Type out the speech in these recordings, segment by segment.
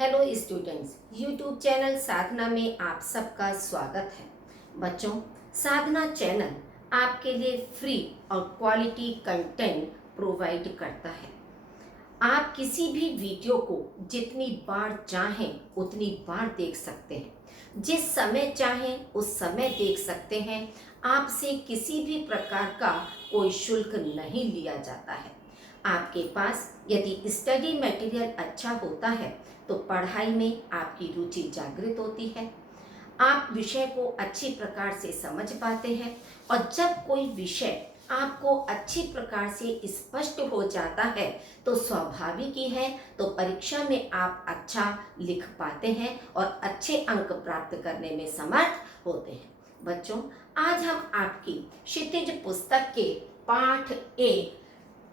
Hello students, YouTube channel साधना में आप सबका स्वागत है। बच्चों, साधना चैनल आपके लिए फ्री और क्वालिटी कंटेंट प्रोवाइड करता है। आप किसी भी वीडियो को जितनी बार चाहें उतनी बार देख सकते हैं। जिस समय चाहें उस समय देख सकते हैं। आपसे किसी भी प्रकार का कोई शुल्क नहीं लिया जाता है। आपके पास यदि स्टडी मटेरियल अच्छा होता है तो पढ़ाई में आपकी रुचि जागृत होती है। आप विषय को अच्छी प्रकार से समझ पाते हैं और जब कोई विषय आपको अच्छी प्रकार से स्पष्ट हो जाता है तो स्वाभाविक ही है, तो परीक्षा में आप अच्छा लिख पाते हैं और अच्छे अंक प्राप्त करने में समर्थ होते हैं। बच्चों, आज हम आपकी क्षितिज पुस्तक के पाठ एक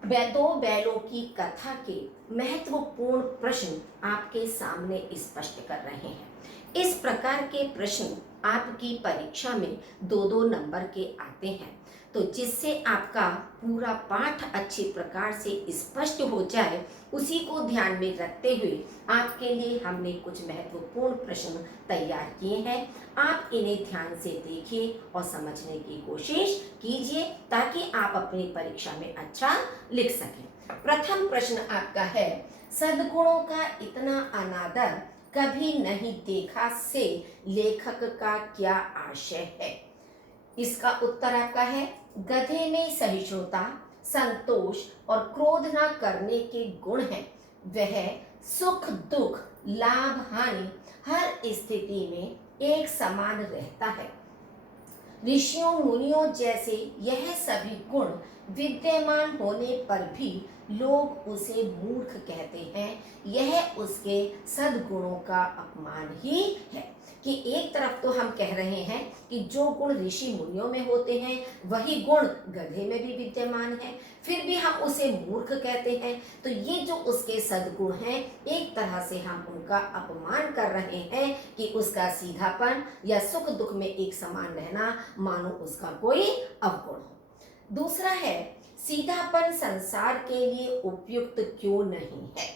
दो बैलों की कथा के महत्वपूर्ण प्रश्न आपके सामने स्पष्ट कर रहे हैं। इस प्रकार के प्रश्न आपकी परीक्षा में दो दो नंबर के आते हैं, तो जिससे आपका पूरा पाठ अच्छी प्रकार से स्पष्ट हो जाए, उसी को ध्यान में रखते हुए आपके लिए हमने कुछ महत्वपूर्ण प्रश्न तैयार किए हैं। आप इन्हें ध्यान से देखिए और समझने की कोशिश कीजिए ताकि आप अपनी परीक्षा में अच्छा लिख सकें। प्रथम प्रश्न आपका है, सद्गुणों का इतना अनादर कभी नहीं देखा से लेखक का क्या आशय है? इसका उत्तर आपका है, गधे में सहिष्णुता, संतोष और क्रोध न करने के गुण हैं। वह सुख दुख लाभ हानि हर स्थिति में एक समान रहता है। ऋषियों मुनियों जैसे यह सभी गुण विद्यमान होने पर भी लोग उसे मूर्ख कहते हैं। यह उसके सद्गुणों का अपमान ही है। कि एक तरफ तो हम कह रहे हैं कि जो गुण ऋषि मुनियों में होते हैं वही गुण गधे में भी विद्यमान है, फिर भी हम उसे मूर्ख कहते हैं। तो ये जो उसके सद्गुण हैं, एक तरह से हम उनका अपमान कर रहे हैं कि उसका सीधापन या सुख दुख में एक समान रहना मानो उसका कोई अवगुण हो। दूसरा है, सीधापन संसार के लिए उपयुक्त क्यों नहीं है?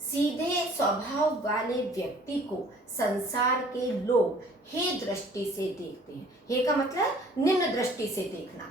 सीधे स्वभाव वाले व्यक्ति को संसार के लोग हे दृष्टि से देखते हैं। हे का मतलब निम्न दृष्टि से देखना।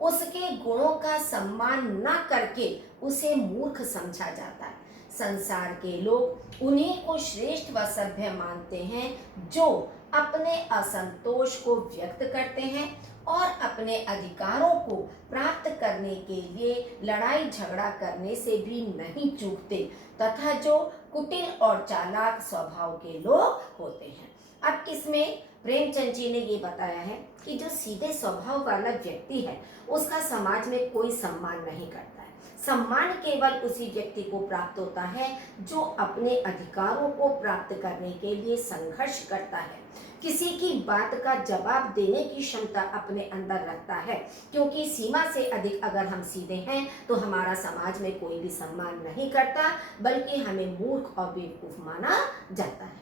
उसके गुणों का सम्मान न करके उसे मूर्ख समझा जाता है। संसार के लोग उन्हीं को श्रेष्ठ व सभ्य मानते हैं जो अपने असंतोष को व्यक्त करते हैं और अपने अधिकारों को प्राप्त करने के लिए लड़ाई झगड़ा करने से भी नहीं चूकते, तथा जो कुटिल और चालाक स्वभाव के लोग होते हैं। अब इसमें प्रेमचंद जी ने ये बताया है कि जो सीधे स्वभाव वाला व्यक्ति है उसका समाज में कोई सम्मान नहीं करता है। सम्मान केवल उसी व्यक्ति को प्राप्त होता है जो अपने अधिकारों को प्राप्त करने के लिए संघर्ष करता है, किसी की बात का जवाब देने की क्षमता अपने अंदर रखता है। क्योंकि सीमा से अधिक अगर हम सीधे हैं तो हमारा समाज में कोई भी सम्मान नहीं करता, बल्कि हमें मूर्ख और बेवकूफ माना जाता है।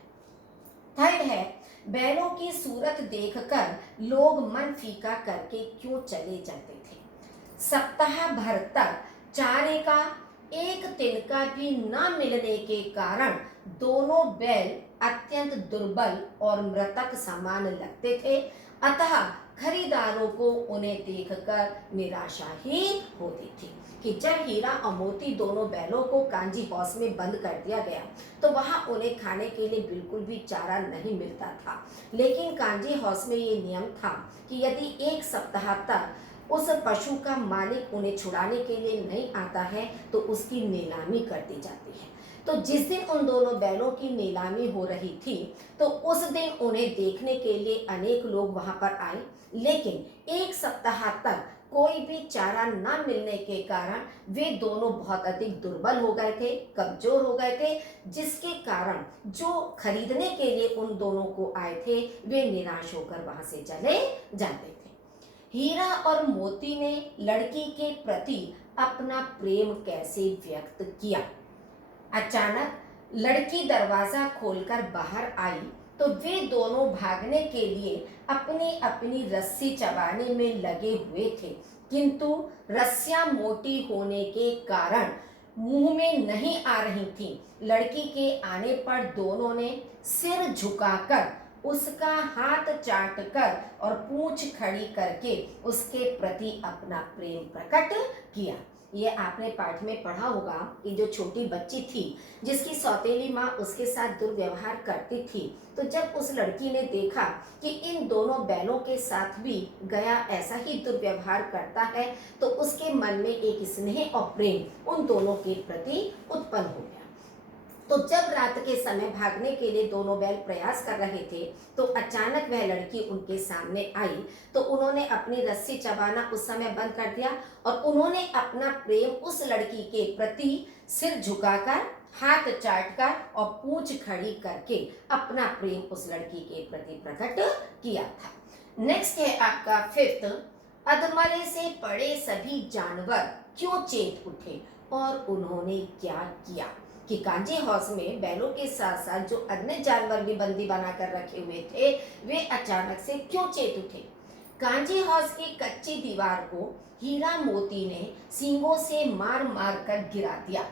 थर्ड है, बैलों की सूरत देखकर लोग मन फीका करके क्यों चले जाते थे? सप्ताह भर तक चारे का एक तिनका भी न मिलने के कारण दोनों बैल अत्यंत दुर्बल और मृतक समान लगते थे। अतः खरीदारों को उन्हें देखकर निराशा ही होती थी। कि जब हीरा और मोती दोनों बैलों को कांजी हाउस में बंद कर दिया गया तो वहां उन्हें खाने के लिए बिल्कुल भी चारा नहीं मिलता था। लेकिन कांजी हाउस में ये नियम था कि यदि एक सप्ताह तक उस पशु का मालिक उन्हें छुड़ाने के लिए नहीं आता है तो उसकी नीलामी कर दी जाती है। तो जिस दिन उन दोनों बैलों की नीलामी हो रही थी तो उस दिन उन्हें देखने के लिए अनेक लोग वहां पर आए, लेकिन एक सप्ताह तक कोई भी चारा न मिलने के कारण वे दोनों बहुत अधिक दुर्बल हो गए थे, कमजोर हो गए थे, जिसके कारण जो खरीदने के लिए उन दोनों को आए थे वे निराश होकर वहां से चले जाते थे। हीरा और मोती ने लड़की के प्रति अपना प्रेम कैसे व्यक्त किया? अचानक लड़की दरवाजा खोलकर बाहर आई तो वे दोनों भागने के लिए अपनी अपनी रस्सी चबाने में लगे हुए थे, किंतु रस्सियां मोटी होने के कारण मुंह में नहीं आ रही थी। लड़की के आने पर दोनों ने सिर झुकाकर उसका हाथ चाटकर और पूंछ खड़ी करके उसके प्रति अपना प्रेम प्रकट किया। ये आपने पाठ में पढ़ा होगा कि जो छोटी बच्ची थी जिसकी सौतेली माँ उसके साथ दुर्व्यवहार करती थी, तो जब उस लड़की ने देखा कि इन दोनों बैलों के साथ भी गया ऐसा ही दुर्व्यवहार करता है, तो उसके मन में एक स्नेह और प्रेम उन दोनों के प्रति उत्पन्न हो गया। तो जब रात के समय भागने के लिए दोनों बैल प्रयास कर रहे थे, तो अचानक वह लड़की उनके सामने आई। तो उन्होंने अपनी रस्सी चबाना उस समय बंद कर दिया और उन्होंने अपना प्रेम उस लड़की के प्रति सिर झुकाकर, हाथ चाटकर और पूंछ खड़ी करके अपना प्रेम उस लड़की के प्रति प्रकट किया था। नेक्स्ट है आपका फिफ्थ, अधमरे से पड़े सभी जानवर क्यों चेत उठे और उन्होंने क्या किया। कि कांजी हाउस में बैलों के साथ साथ जो अन्य जानवर भी बंदी बनाकर रखे हुए थे, वे अचानक से क्यों चेत उठे। कांजी हाउस की कच्ची दीवार को हीरा मोती ने सींगों से मार मार कर गिरा दिया।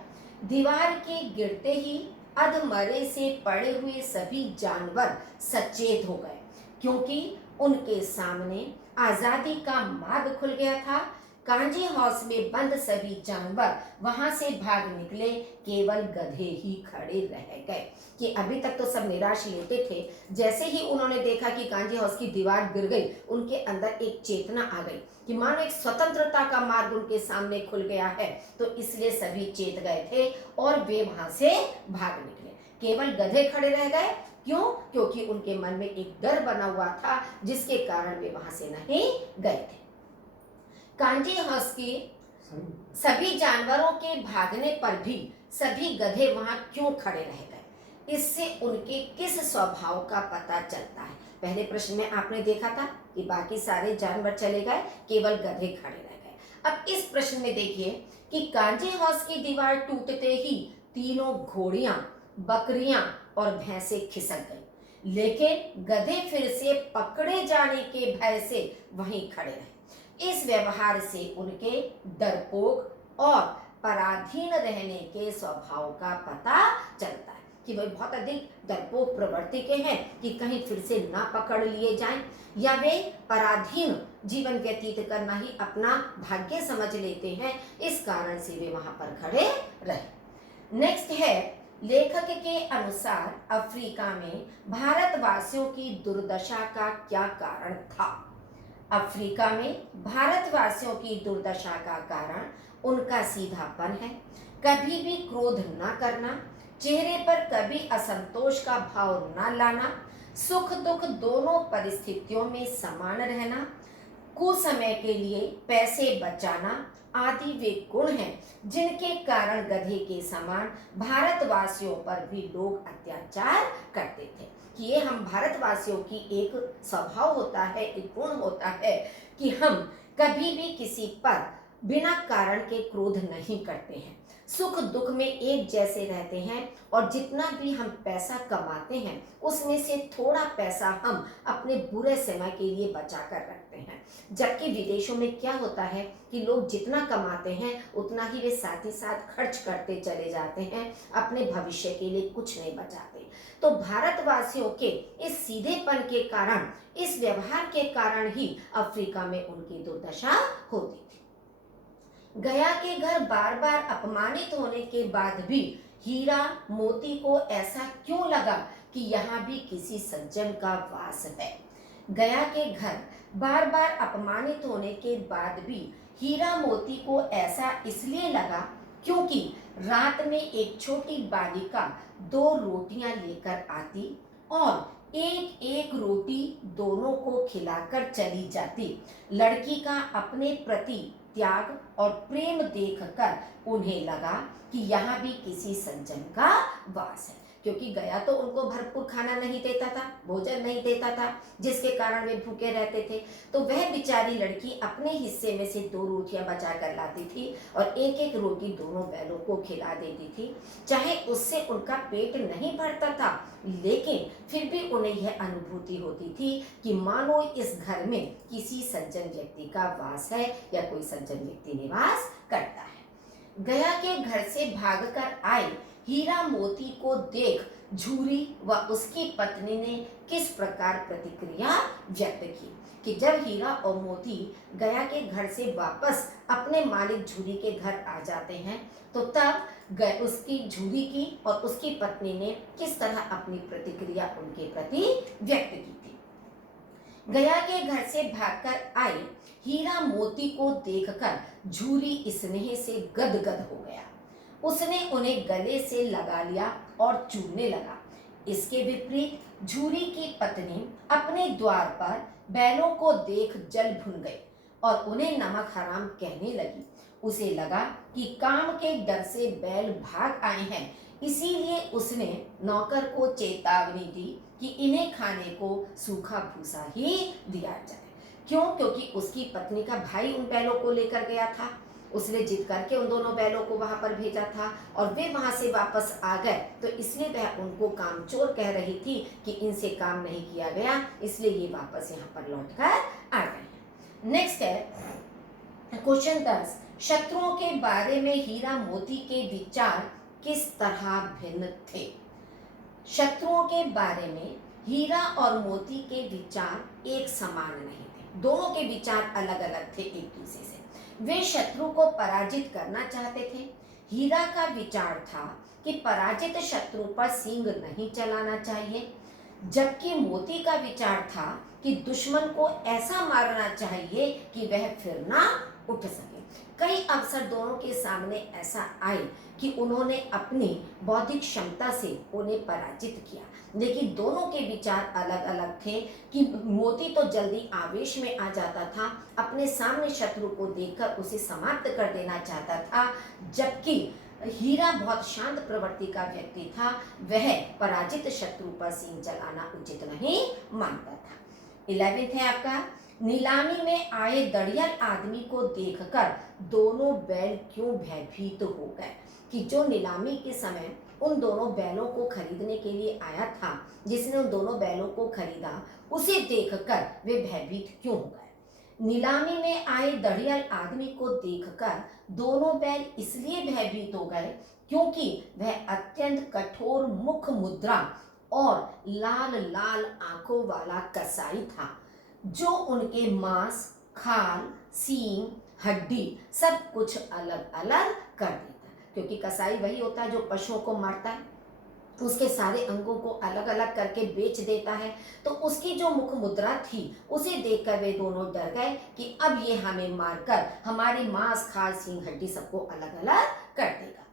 दीवार के गिरते ही अधमरे से पड़े हुए सभी जानवर सचेत हो गए, क्योंकि उनके सामने आजादी का मार्ग खुल गया था। कांजी हाउस में बंद सभी जानवर वहां से भाग निकले, केवल गधे ही खड़े रह गए। कि अभी तक तो सब निराश लेटे थे, जैसे ही उन्होंने देखा कि कांजी हाउस की दीवार गिर गई, उनके अंदर एक चेतना आ गई कि मानो एक स्वतंत्रता का मार्ग उनके सामने खुल गया है। तो इसलिए सभी चेत गए थे और वे वहां से भाग निकले। केवल गधे खड़े रह गए, क्यों? क्योंकि उनके मन में एक डर बना हुआ था, जिसके कारण वे वहां से नहीं गए थे। कांजी हाउस के सभी जानवरों के भागने पर भी सभी गधे वहां क्यों खड़े रह गए, इससे उनके किस स्वभाव का पता चलता है। पहले प्रश्न में आपने देखा था कि बाकी सारे जानवर चले गए, केवल गधे खड़े रह गए। अब इस प्रश्न में देखिए कि कांजी हाउस की दीवार टूटते ही तीनों घोड़ियां, बकरियां और भैंसे खिसक गई, लेकिन गधे फिर से पकड़े जाने के भय से वहीं खड़े रहे। इस व्यवहार से उनके डरपोक और पराधीन रहने के स्वभाव का पता चलता है कि वे बहुत अधिक डरपोक प्रवृत्ति के हैं कि कहीं फिर से ना पकड़ लिए जाएं, या वे पराधीन जीवन व्यतीत करना ही अपना भाग्य समझ लेते हैं। इस कारण से वे वहां पर खड़े रहे। नेक्स्ट है, लेखक के अनुसार अफ्रीका में भारतवासियों की दुर्दशा का क्या कारण था। अफ्रीका में भारतवासियों की दुर्दशा का कारण उनका सीधापन है, कभी भी क्रोध न करना, चेहरे पर कभी असंतोष का भाव न लाना, सुख दुख दोनों परिस्थितियों में समान रहना, कुछ समय के लिए पैसे बचाना आदि वे गुण हैं जिनके कारण गधे के समान भारतवासियों पर भी लोग अत्याचार करते थे। कि ये हम भारतवासियों की एक स्वभाव होता है, एक गुण होता है कि हम कभी भी किसी पर बिना कारण के क्रोध नहीं करते हैं, सुख दुख में एक जैसे रहते हैं, और जितना भी हम पैसा कमाते हैं उसमें से थोड़ा पैसा हम अपने बुरे समय के लिए बचा कर रखते हैं। जबकि विदेशों में क्या होता है कि लोग जितना कमाते हैं उतना ही वे साथ ही साथ खर्च करते चले जाते हैं, अपने भविष्य के लिए कुछ नहीं बचाते। तो भारतवासियों के इस सीधेपन के कारण, इस व्यवहार के कारण ही अफ्रीका में उनकी दुर्दशा होती थी। गया के घर बार बार अपमानित होने के बाद भी हीरा मोती को ऐसा क्यों लगा कि यहाँ भी किसी सज्जन का वास है। गया के घर बार बार अपमानित होने के बाद भी हीरा मोती को ऐसा इसलिए लगा क्योंकि रात में एक छोटी बालिका 2 रोटियां लेकर आती और एक एक रोटी दोनों को खिलाकर चली जाती। लड़की का अपने प्रति त्याग और प्रेम देखकर उन्हें लगा कि यहाँ भी किसी सज्जन का वास है, क्योंकि गया तो उनको भरपूर खाना नहीं देता था, भोजन नहीं देता था, जिसके कारण वे भूखे रहते थे। तो वह बेचारी लड़की अपने हिस्से में से 2 रोटियां बचा कर लाती थी और एक एक रोटी दोनों बैलों को खिला देती थी। चाहे उससे उनका पेट नहीं भरता था, लेकिन फिर भी उन्हें यह अनुभूति होती थी कि मानो इस घर में किसी सज्जन व्यक्ति का वास है या कोई सज्जन व्यक्ति निवास करता है। गया के घर से भागकर आए हीरा मोती को देख झूरी व उसकी पत्नी ने किस प्रकार प्रतिक्रिया व्यक्त की। कि जब हीरा और मोती गया के घर से वापस अपने मालिक झूरी के घर आ जाते हैं तो तब उसकी झूरी की और उसकी पत्नी ने किस तरह अपनी प्रतिक्रिया उनके प्रति व्यक्त की थी। गया के घर से भागकर आए हीरा मोती को देखकर झूरी स्नेह से गदगद हो गया। उसने उन्हें गले से लगा लिया और चूमने लगा। इसके विपरीत झूरी की पत्नी अपने द्वार पर बैलों को देख जल भुन गई और उन्हें नमक हराम कहने लगी। उसे लगा कि काम के डर से बैल भाग आए हैं, इसीलिए उसने नौकर को चेतावनी दी कि इन्हें खाने को सूखा भूसा ही दिया जाए। क्यों? क्योंकि उसकी पत्नी का भाई उन बैलों को लेकर गया था। उसने जिद करके उन दोनों बैलों को वहां पर भेजा था और वे वहां से वापस आ गए, तो इसलिए वह उनको कामचोर कह रही थी कि इनसे काम नहीं किया गया, इसलिए ये वापस यहाँ पर लौटकर आ गए। नेक्स्ट है क्वेश्चन 10। शत्रुओं के बारे में हीरा मोती के विचार किस तरह भिन्न थे? शत्रुओं के बारे में हीरा और मोती के विचार एक समान नहीं थे, दोनों के विचार अलग अलग थे एक दूसरे से। वे शत्रु को पराजित करना चाहते थे। हीरा का विचार था कि पराजित शत्रु पर सींग नहीं चलाना चाहिए, जबकि मोती का विचार था कि दुश्मन को ऐसा मारना चाहिए कि वह फिर ना उठ सके। कई अवसर दोनों के सामने ऐसा आए कि उन्होंने अपनी बौद्धिक क्षमता से उन्हें पराजित किया, लेकिन दोनों के विचार अलग अलग थे। कि मोती तो जल्दी आवेश में आ जाता था, अपने सामने शत्रु को देखकर उसे समाप्त कर देना चाहता था, जबकि हीरा बहुत शांत प्रवृत्ति का व्यक्ति था, वह पराजित शत्रु पर सींग चलाना उचित नहीं मानता था। 11th है आपका, नीलामी में आए दड़ियल आदमी को देखकर दोनों बैल क्यों भयभीत हो गए? कि जो नीलामी के समय उन दोनों बैलों को खरीदने के लिए आया था, जिसने उन दोनों बैलों को खरीदा, उसे देखकर वे भयभीत क्यों हो गए? नीलामी में आए दड़ियल आदमी को देखकर दोनों बैल इसलिए भयभीत हो गए क्योंकि वह अत्यंत कठोर मुख मुद्रा और लाल लाल आंखों वाला कसाई था, जो उनके मांस, खाल, सींग, हड्डी सब कुछ अलग अलग कर देता। क्योंकि कसाई वही होता है जो पशुओं को मारता है, उसके सारे अंगों को अलग अलग करके बेच देता है। तो उसकी जो मुख मुद्रा थी उसे देखकर वे दोनों डर गए कि अब ये हमें मारकर हमारी मांस, खाल, सींग, हड्डी सबको अलग अलग कर देगा।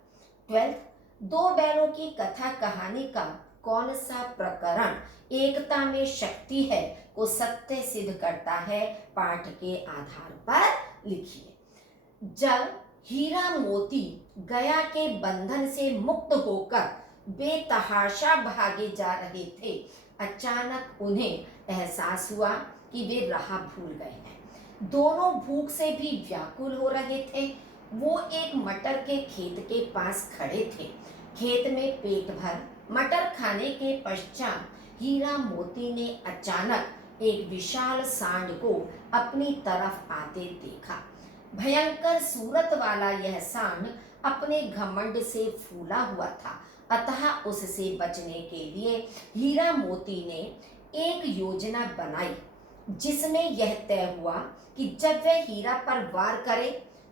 12th, दो बैलों की कथा कहानी का कौन सा प्रकरण एकता में शक्ति है को सत्य सिद्ध करता है? पाठ के आधार पर लिखिए। जब हीरा मोती गया के बंधन से मुक्त होकर बेतहाशा भागे जा रहे थे, अचानक उन्हें एहसास हुआ कि वे राह भूल गए हैं। दोनों भूख से भी व्याकुल हो रहे थे। वो एक मटर के खेत के पास खड़े थे। खेत में पेट भर मटर खाने के पश्चात हीरा मोती ने अचानक एक विशाल सांड को अपनी तरफ आते देखा। भयंकर सूरत वाला यह सांड अपने घमंड से फूला हुआ था, अतः उससे बचने के लिए हीरा मोती ने एक योजना बनाई, जिसमें यह तय हुआ कि जब वह हीरा पर वार करे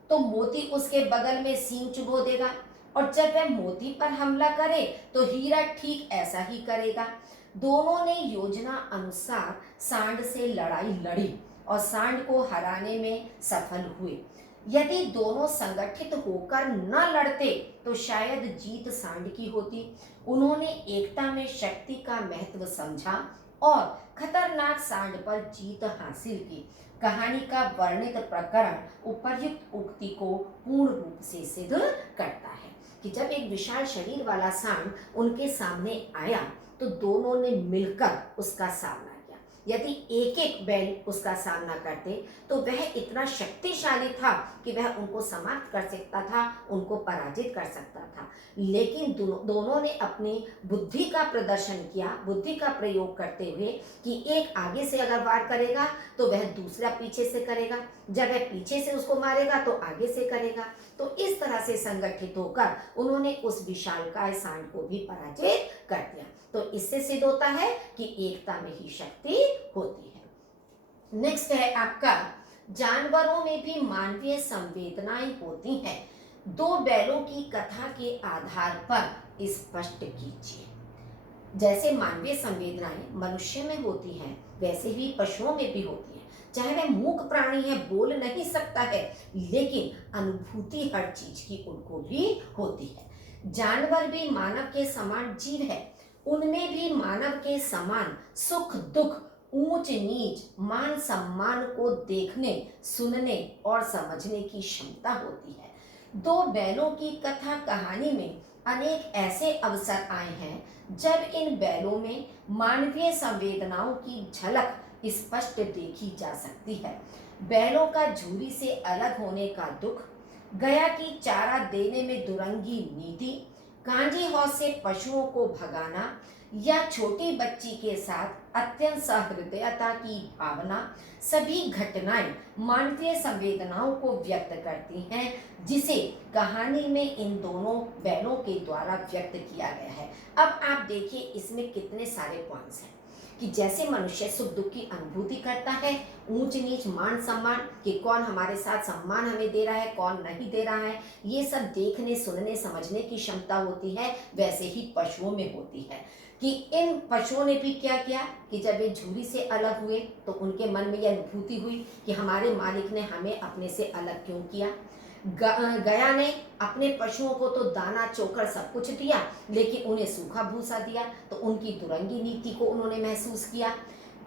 तो मोती उसके बगल में सींग चुभो देगा, और जब वह मोती पर हमला करे तो हीरा ठीक ऐसा ही करेगा। दोनों ने योजना अनुसार सांड से लड़ाई लड़ी और सांड को हराने में सफल हुए। यदि दोनों संगठित होकर न लड़ते तो शायद जीत सांड की होती। उन्होंने एकता में शक्ति का महत्व समझा और खतरनाक सांड पर जीत हासिल की। कहानी का वर्णित प्रकरण उपर्युक्त उक्ति को पूर्ण रूप से सिद्ध करता है कि जब एक विशाल शरीर वाला सांड उनके सामने आया तो दोनों ने मिलकर उसका सामना किया। यदि एक एक बैल उसका सामना करते तो वह इतना शक्तिशाली था कि वह उनको समाप्त कर सकता था, उनको पराजित कर सकता था। लेकिन दोनों ने अपनी बुद्धि का प्रदर्शन किया, बुद्धि का प्रयोग करते हुए कि एक आगे से अगर वार करेगा तो वह दूसरा पीछे से करेगा, जब वह पीछे से उसको मारेगा तो आगे से करेगा। तो इस तरह से संगठित होकर उन्होंने उस विशालकाय सांड को भी पराजित कर दिया। तो इससे सिद्ध होता है कि एकता में ही शक्ति होती है। नेक्स्ट है आपका, जानवरों में भी मानवीय संवेदनाएं होती हैं। दो बैलों की कथा के आधार पर स्पष्ट कीजिए। जैसे मानवीय संवेदनाएं मनुष्य में होती हैं, वैसे ही पशुओं में भी होती हैं। चाहे वह मूक प्राणी है, बोल नहीं सकता है, लेकिन अनुभूति हर चीज की उनको भी होती है। जानवर भी मानव के समान जीव है, उनमें भी मानव के समान सुख दुख, ऊंच नीच, मान सम्मान को देखने, सुनने और समझने की क्षमता होती है। दो बैलों की कथा कहानी में अनेक ऐसे अवसर आए हैं जब इन बैलों में मानवीय संवेदनाओं की झलक स्पष्ट देखी जा सकती है। बैलों का झूरी से अलग होने का दुख, गया की चारा देने में दुरंगी नीति, कांजी हौज से पशुओं को भगाना या छोटी बच्ची के साथ अत्यंत सहृदयता की भावना, सभी घटनाएं मानवीय संवेदनाओं को व्यक्त करती हैं, जिसे कहानी में इन दोनों बैलों के द्वारा व्यक्त किया गया है। अब आप देखिए इसमें कितने सारे पॉइंट्स हैं कि जैसे मनुष्य सुख दुख की अनुभूति करता है, ऊंच नीच, मान सम्मान, कि कौन हमारे साथ सम्मान हमें दे रहा है, कौन नहीं दे रहा है, ये सब देखने सुनने समझने की क्षमता होती है, वैसे ही पशुओं में होती है। कि इन पशुओं ने भी क्या किया कि जब ये झूरी से अलग हुए तो उनके मन में यह अनुभूति हुई कि हमारे मालिक ने हमें अपने से अलग क्यों किया। गया ने अपने पशुओं को तो दाना चोकर सब कुछ दिया, लेकिन उन्हें सूखा भूसा दिया, तो उनकी दुरंगी नीति को उन्होंने महसूस किया।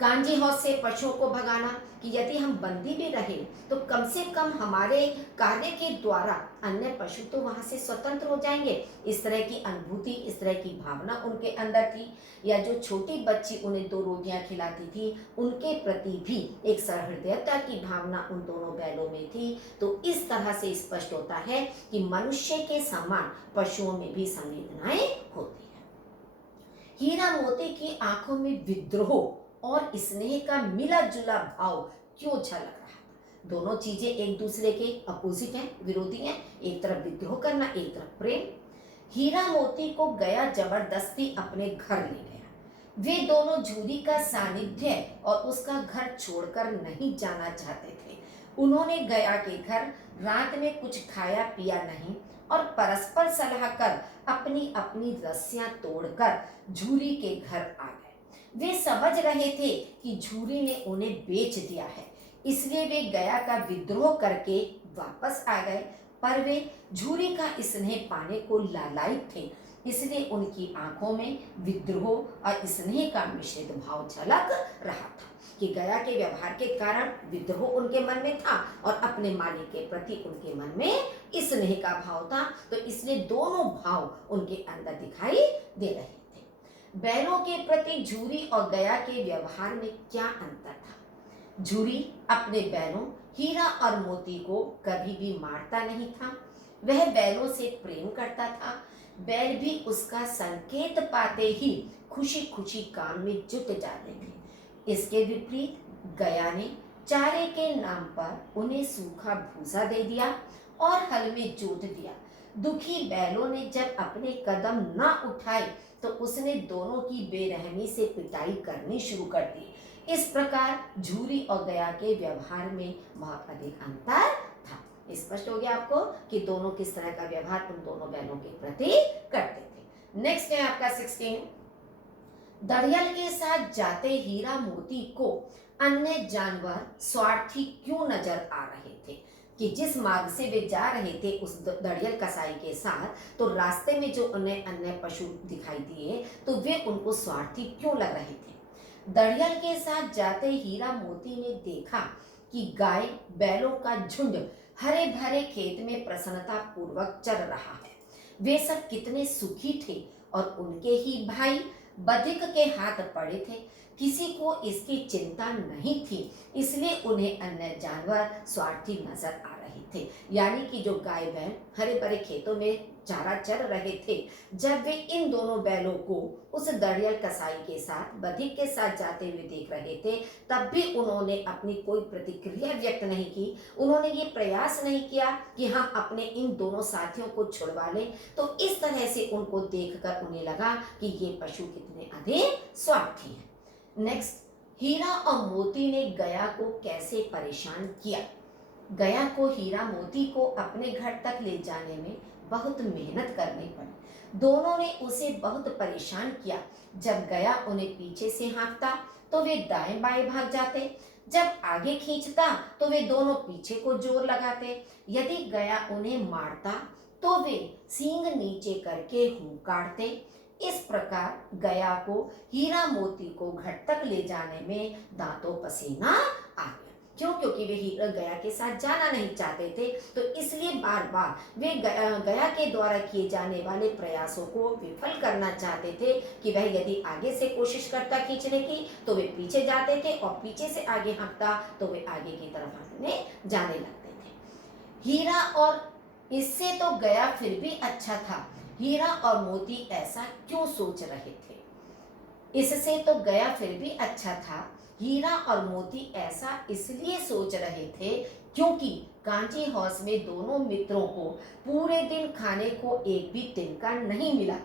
कांजी हौज से पशुओं को भगाना कि यदि हम बंदी भी रहे तो कम से कम हमारे कार्य के द्वारा अन्य पशु तो वहां से स्वतंत्र हो जाएंगे। इस तरह की अनुभूति, इस तरह की भावना उनके अंदर थी। या जो छोटी बच्ची उन्हें 2 रोटियां खिलाती थी, उनके प्रति भी एक सहृदयता की भावना उन दोनों बैलों में थी। तो इस तरह से स्पष्ट होता है कि मनुष्य के समान पशुओं में भी संवेदनाएं होती है। हीरा मोती की आंखों में विद्रोह और स्नेह का मिला जुला भाव क्यों झलक रहा था। दोनों चीजें एक दूसरे के अपोजिट हैं, विरोधी हैं। एक तरफ विद्रोह करना, एक तरफ प्रेम। हीरा मोती को गया जबरदस्ती अपने घर ले गया। वे दोनों झूरी का सानिध्य और उसका घर छोड़कर नहीं जाना चाहते थे। उन्होंने गया के घर रात में कुछ खाया पिया नहीं और परस्पर सलाह कर अपनी अपनी रस्सियां तोड़कर झूरी के घर आ गए। वे समझ रहे थे कि झूरी ने उन्हें बेच दिया है, इसलिए वे गया का विद्रोह करके वापस आ गए। पर वे झूरी का स्नेह पाने को लालायित थे, इसलिए उनकी आंखों में विद्रोह और स्नेह का मिश्रित भाव झलक रहा था। कि गया के व्यवहार के कारण विद्रोह उनके मन में था और अपने मालिक के प्रति उनके मन में स्नेह का भाव था। तो इसलिए दोनों भाव उनके अंदर दिखाई दे रहे थे। बैलों के प्रति झूरी और गया के व्यवहार में क्या अंतर था। झूरी अपने बैलों हीरा और मोती को कभी भी मारता नहीं था, वह बैलों से प्रेम करता था। बैल भी उसका संकेत पाते ही खुशी खुशी काम में जुट जाते थे। इसके विपरीत गया ने चारे के नाम पर उन्हें सूखा भूसा दे दिया और हल में जोत दिया। दुखी बैलों ने जब अपने कदम न उठाए तो उसने दोनों की बेरहमी से पिटाई करनी शुरू कर दी। इस प्रकार झूरी और गया के व्यवहार में बहुत अधिक अंतर था। स्पष्ट हो गया आपको कि दोनों किस तरह का व्यवहार उन दोनों बैलों के प्रति करते थे। नेक्स्ट है आपका 16। दरियल के साथ जाते हीरा मोती को अन्य जानवर स्वार्थी क्यों नजर आ रहे थे। कि जिस मार्ग से वे जा रहे थे उस दरियल कसाई के साथ, तो रास्ते में जो उन्हें अन्य पशु दिखाई दिए तो वे उनको स्वार्थी क्यों लग रहे थे। दरियल के साथ जाते हीरा मोती ने देखा कि गाय बैलों का झुंड हरे भरे खेत में प्रसन्नता पूर्वक चर रहा है। वे सब कितने सुखी थे और उनके ही भाई बधिक के हाथ पड़े थे, किसी को इसकी चिंता नहीं थी, इसलिए उन्हें अन्य जानवर स्वार्थी नजर आ रहे थे। यानी कि जो गाय बैल हरे भरे खेतों में चारा चर रहे थे, जब वे इन दोनों बैलों को उस दरियल कसाई के साथ बधिक के साथ जाते हुए देख रहे थे, तब भी उन्होंने अपनी कोई प्रतिक्रिया व्यक्त नहीं की। उन्होंने ये प्रयास नहीं किया कि हम अपने इन दोनों साथियों को छुड़वा लें। तो इस तरह से उनको देखकर उन्हें लगा कि ये पशु कितने अधिक स्वार्थी हैं। नेक्स्ट, हीरा और मोती ने गया को कैसे परेशान किया। गया को हीरा मोती को अपने घर तक ले जाने में बहुत मेहनत करनी पड़ी। दोनों ने उसे बहुत परेशान किया। जब गया उन्हें पीछे से हाँकता तो वे दाएं बाएं भाग जाते, जब आगे खींचता तो वे दोनों पीछे को जोर लगाते। यदि गया उन्हें मारता तो वे सींग नीचे करके हुंकारते। इस प्रकार गया को हीरा मोती को घर तक ले जाने में दांतों पसीना आ गया। क्यों? क्योंकि वे गया के साथ जाना नहीं चाहते थे, तो इसलिए बार बार वे गया के द्वारा किए जाने वाले प्रयासों को विफल करना चाहते थे कि वह यदि आगे से कोशिश करता खींचने की तो वे पीछे जाते थे, और पीछे से आगे हाँकता तो वे आगे की तरफ हाँकने जाने लगते थे। हीरा और इससे तो गया फिर भी अच्छा था। हीरा और मोती ऐसा क्यों सोच रहे थे? इससे तो गया फिर भी अच्छा था। हीरा और मोती ऐसा इसलिए सोच रहे थे क्योंकि कांची हाउस में दोनों मित्रों को पूरे दिन खाने को एक भी तिनका नहीं मिला।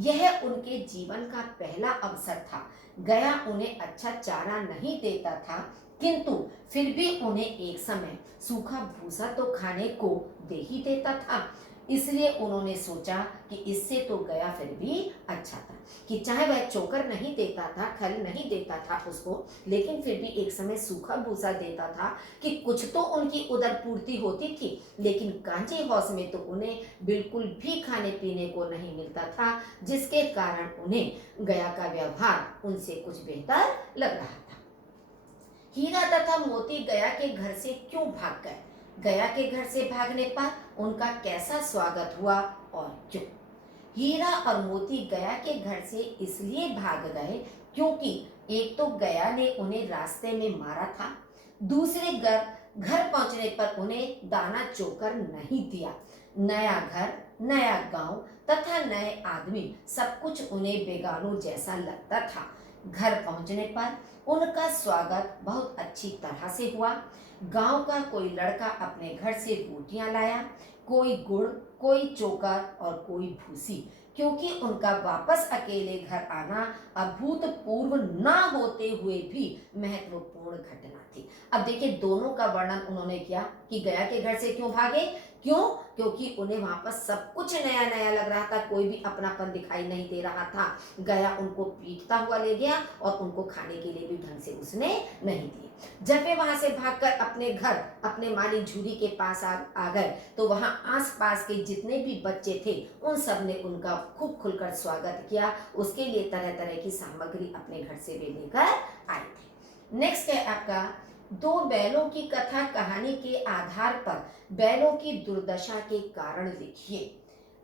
यह उनके जीवन का पहला अवसर था। गया उन्हें अच्छा चारा नहीं देता था, किंतु फिर भी उन्हें एक समय सूखा भूसा तो खाने को दे ही देता था। इसलिए उन्होंने सोचा कि इससे तो गया फिर भी अच्छा था, कि चाहे वह चोकर नहीं देता था, खल नहीं देता था उसको, लेकिन फिर भी एक समय सूखा भूसा देता था कि कुछ तो उनकी उदर पूर्ति होती थी। लेकिन कांची हाउस में तो उन्हें बिल्कुल भी खाने पीने को नहीं मिलता था, जिसके कारण उन्हें गया का व्यवहार उनसे कुछ बेहतर लग रहा था। हीरा तथा मोती गया के घर से क्यों भाग गए? गया के घर से भागने पर उनका कैसा स्वागत हुआ और क्यों? हीरा और मोती गया के घर से इसलिए भाग गए क्योंकि एक तो गया ने उन्हें रास्ते में मारा था, दूसरे घर पहुंचने पर उन्हें दाना चोकर नहीं दिया। नया घर, नया गांव तथा नए आदमी, सब कुछ उन्हें बेगानों जैसा लगता था। घर पहुंचने पर उनका स्वागत बहुत अच्छी तरह से हुआ। गांव का कोई लड़का अपने घर से रोटियां लाया, कोई गुड़, कोई चोकर और कोई भूसी, क्योंकि उनका वापस अकेले घर आना अभूतपूर्व ना होते हुए भी महत्वपूर्ण घटना थी। अब देखिए, दोनों का वर्णन उन्होंने किया कि गया के घर से क्यों भागे। क्यों? क्योंकि उन्हें वहां पर सब कुछ नया नया लग रहा था, कोई भी अपनापन दिखाई नहीं दे रहा था। गया उनको पीटता हुआ ले गया और उनको खाने के लिए भी ढंग से उसने नहीं दिए। जब वे वहां से भागकर अपने घर, अपने माली झूरी के पास आ गए, तो वहां आसपास के जितने भी बच्चे थे उन सब ने उनका खूब खुलकर स्वागत किया। उसके लिए तरह तरह की सामग्री अपने घर से वे लेकर आए थे। नेक्स्ट है आपका, दो बैलों की कथा कहानी के आधार पर बैलों की दुर्दशा के कारण लिखिए।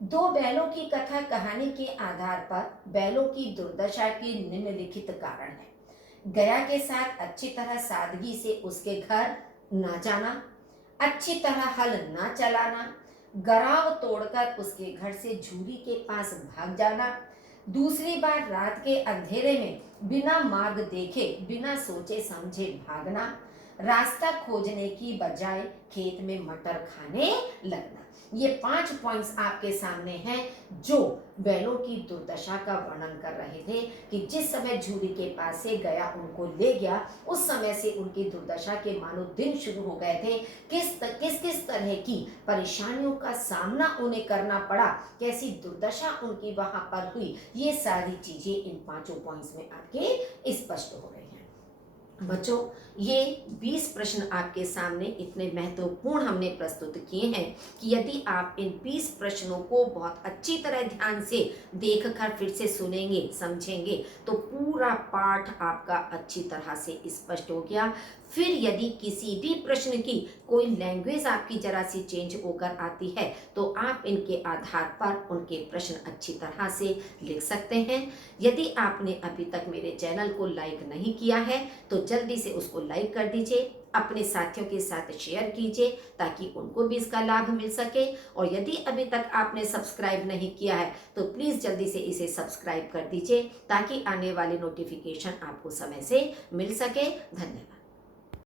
दो बैलों की कथा कहानी के आधार पर बैलों की दुर्दशा के निम्नलिखित कारण है। गया के साथ अच्छी तरह सादगी से उसके घर ना जाना, अच्छी तरह हल ना चलाना, गराव तोड़कर उसके घर से झूरी के पास भाग जाना, दूसरी बार रात के अंधेरे में बिना मार्ग देखे, बिना सोचे समझे भागना, रास्ता खोजने की बजाय खेत में मटर खाने लगना। ये 5 पॉइंट्स आपके सामने हैं जो बैलों की दुर्दशा का वर्णन कर रहे थे कि जिस समय झूरी के पास से गया उनको ले गया, उस समय से उनकी दुर्दशा के मानो दिन शुरू हो गए थे। किस तरह की परेशानियों का सामना उन्हें करना पड़ा, कैसी दुर्दशा उनकी वहां पर हुई, ये सारी चीजें इन 5 पॉइंट्स में आपके स्पष्ट हो रही हैं। बच्चों, ये 20 प्रश्न आपके सामने इतने महत्वपूर्ण हमने प्रस्तुत किए हैं कि यदि आप इन 20 प्रश्नों को बहुत अच्छी तरह ध्यान से देखकर फिर से सुनेंगे, समझेंगे, तो पूरा पाठ आपका अच्छी तरह से स्पष्ट हो गया। फिर यदि किसी भी प्रश्न की कोई लैंग्वेज आपकी जरा सी चेंज होकर आती है, तो आप इनके आधार पर उनके प्रश्न अच्छी तरह से लिख सकते हैं। यदि आपने अभी तक मेरे चैनल को लाइक नहीं किया है, तो जल्दी से उसको लाइक कर दीजिए, अपने साथियों के साथ शेयर कीजिए ताकि उनको भी इसका लाभ मिल सके। और यदि अभी तक आपने सब्सक्राइब नहीं किया है, तो प्लीज़ जल्दी से इसे सब्सक्राइब कर दीजिए ताकि आने वाली नोटिफिकेशन आपको समय से मिल सके। धन्यवाद।